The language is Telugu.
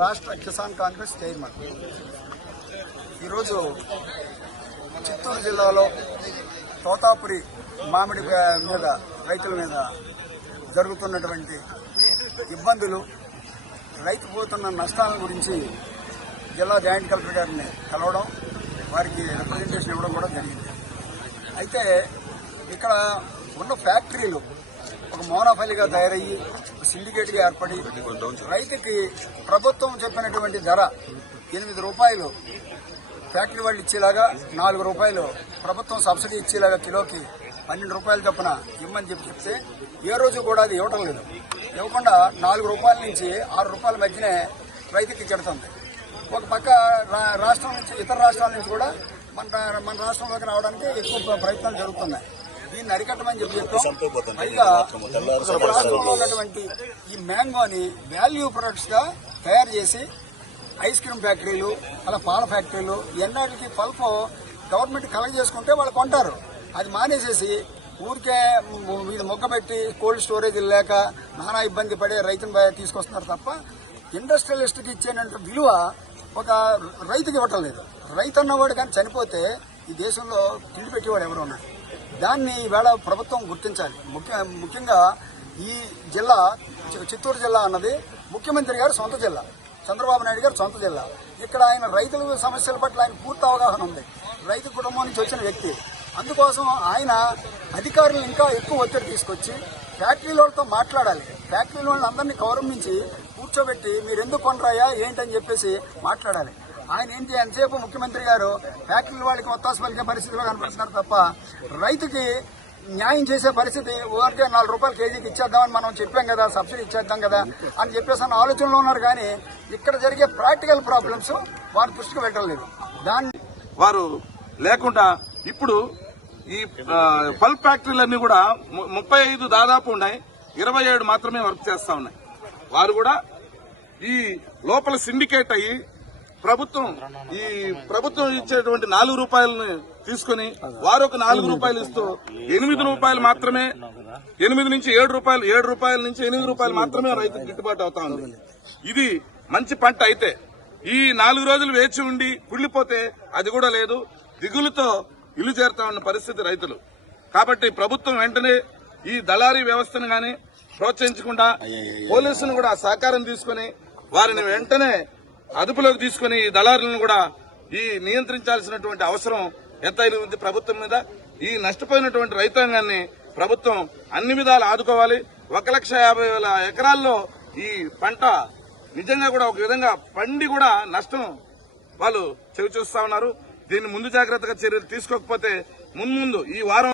రాష్ట్ర కిసాన్ కాంగ్రెస్ చైర్మన్ ఈరోజు చిత్తూరు జిల్లాలో తోతాపురి మామిడి మీద రైతుల మీద జరుగుతున్నటువంటి ఇబ్బందులు, రైతు పోతున్న నష్టాల గురించి జిల్లా జాయింట్ కలెక్టర్ గారిని కలవడం, వారికి రిప్రజెంటేషన్ ఇవ్వడం కూడా జరిగింది. అయితే ఇక్కడ ఉన్న ఫ్యాక్టరీలు ఒక మోనోఫైల్గా తయారయ్యి సిండికేట్గా ఏర్పడి రైతుకి ప్రభుత్వం చెప్పినటువంటి ధర 8 రూపాయలు ఫ్యాక్టరీ వాళ్ళు ఇచ్చేలాగా, 4 రూపాయలు ప్రభుత్వం సబ్సిడీ ఇచ్చేలాగా కిలోకి 12 రూపాయలు చొప్పున ఇమ్మని చెప్తే ఏ రోజు కూడా అది ఇవ్వటం లేదు. ఇవ్వకుండా 4 రూపాయల నుంచి 6 రూపాయల మధ్యనే రైతుకి చెడుతుంది. ఒక పక్క రాష్ట్రం నుంచి, ఇతర రాష్ట్రాల నుంచి కూడా మన రాష్ట్రంలోకి రావడానికి ఎక్కువ ప్రయత్నాలు జరుగుతున్నాయి. దీన్ని అరికట్టమని చెప్తాం. పైగా రాష్ట్రంలో ఉన్నటువంటి ఈ మ్యాంగోని వాల్యూ ప్రొడక్ట్స్ గా తయారు చేసి ఐస్ క్రీమ్ ఫ్యాక్టరీలు, అలా పాల ఫ్యాక్టరీలు ఎన్నాటికి పల్ప్ గవర్నమెంట్ కలెక్ట్ చేసుకుంటే వాళ్ళు కొంటారు. అది మానేసేసి ఊరికే మీద మొగ్గబెట్టి కోల్డ్ స్టోరేజ్ లేక నానా ఇబ్బంది పడే రైతుని తీసుకొస్తున్నారు తప్ప ఇండస్ట్రియలిస్ట్కి ఇచ్చేటంత విలువ ఒక రైతుకి ఇవ్వటం లేదు. రైతు అన్నవాడు కానీ చనిపోతే ఈ దేశంలో తిండి పెట్టేవాడు ఎవరు ఉన్నారు. దాన్ని ఈవేళ ప్రభుత్వం గుర్తించాలి. ముఖ్యంగా ఈ జిల్లా చిత్తూరు జిల్లా అన్నది ముఖ్యమంత్రి గారు సొంత జిల్లా, చంద్రబాబు నాయుడు గారు సొంత జిల్లా. ఇక్కడ ఆయన రైతుల సమస్యల పట్ల ఆయన పూర్తి అవగాహన ఉంది. రైతు కుటుంబం నుంచి వచ్చిన వ్యక్తి. అందుకోసం ఆయన అధికారులు ఇంకా ఎక్కువ ఒత్తిడి తీసుకొచ్చి ఫ్యాక్టరీల వాళ్ళతో మాట్లాడాలి. ఫ్యాక్టరీల వాళ్ళని అందరినీ గౌరవించి కూర్చోబెట్టి మీరు ఎందుకు కొనరాయా ఏంటని చెప్పేసి మాట్లాడాలి. ఆయన ఏంటి ఎంతసేపు ముఖ్యమంత్రి గారు ఫ్యాక్టరీల వాళ్ళకి ఒత్తాసు పలికే పరిస్థితిలో కనిపిస్తున్నారు తప్ప రైతుకి న్యాయం చేసే పరిస్థితి ఊరికే 4 రూపాయలు కేజీకి ఇచ్చేద్దామని మనం చెప్పాం కదా, సబ్సిడీ ఇచ్చేద్దాం కదా అని చెప్పేసి అన్న ఆలోచనలో ఉన్నారు. కానీ ఇక్కడ జరిగే ప్రాక్టికల్ ప్రాబ్లమ్స్ వారి దృష్టికి వెళ్ళలేదు. దాన్ని వారు లేకుండా ఇప్పుడు ఈ పల్ప్ ఫ్యాక్టరీలన్నీ కూడా 35 దాదాపు ఉన్నాయి, 27 మాత్రమే వర్క్ చేస్తా ఉన్నాయి. వారు కూడా ఈ లోపల సిండికేట్ అయ్యి ప్రభుత్వం ఇచ్చేటువంటి 4 రూపాయలని తీసుకుని వారు ఒక 4 రూపాయలు ఇస్తూ 8 రూపాయలు మాత్రమే, 8 నుంచి 7 రూపాయలు, 7 రూపాయల నుంచి 8 రూపాయలు మాత్రమే రైతుకు గిట్టుబాటు అవుతా ఉంది. ఇది మంచి పంట అయితే ఈ 4 రోజులు వేచి ఉండి కుళ్ళిపోతే అది కూడా లేదు. దిగులుతో ఇల్లు చేరుతా ఉన్న పరిస్థితి రైతులు. కాబట్టి ప్రభుత్వం వెంటనే ఈ దళారీ వ్యవస్థను గాని ప్రోత్సహించకుండా పోలీసులను కూడా సహకారం తీసుకుని వారిని వెంటనే అదుపులోకి తీసుకుని ఈ దళారులను కూడా నియంత్రించాల్సినటువంటి అవసరం ఎంతైనా ఉంది ప్రభుత్వం మీద. ఈ నష్టపోయినటువంటి రైతాంగాన్ని ప్రభుత్వం అన్ని విధాలు ఆదుకోవాలి. 1,50,000 ఎకరాల్లో ఈ పంట నిజంగా కూడా ఒక విధంగా పండి కూడా నష్టం వాళ్ళు చవి చూస్తా ఉన్నారు. దీన్ని ముందు జాగ్రత్తగా చర్యలు తీసుకోకపోతే మున్ముందు ఈ వారం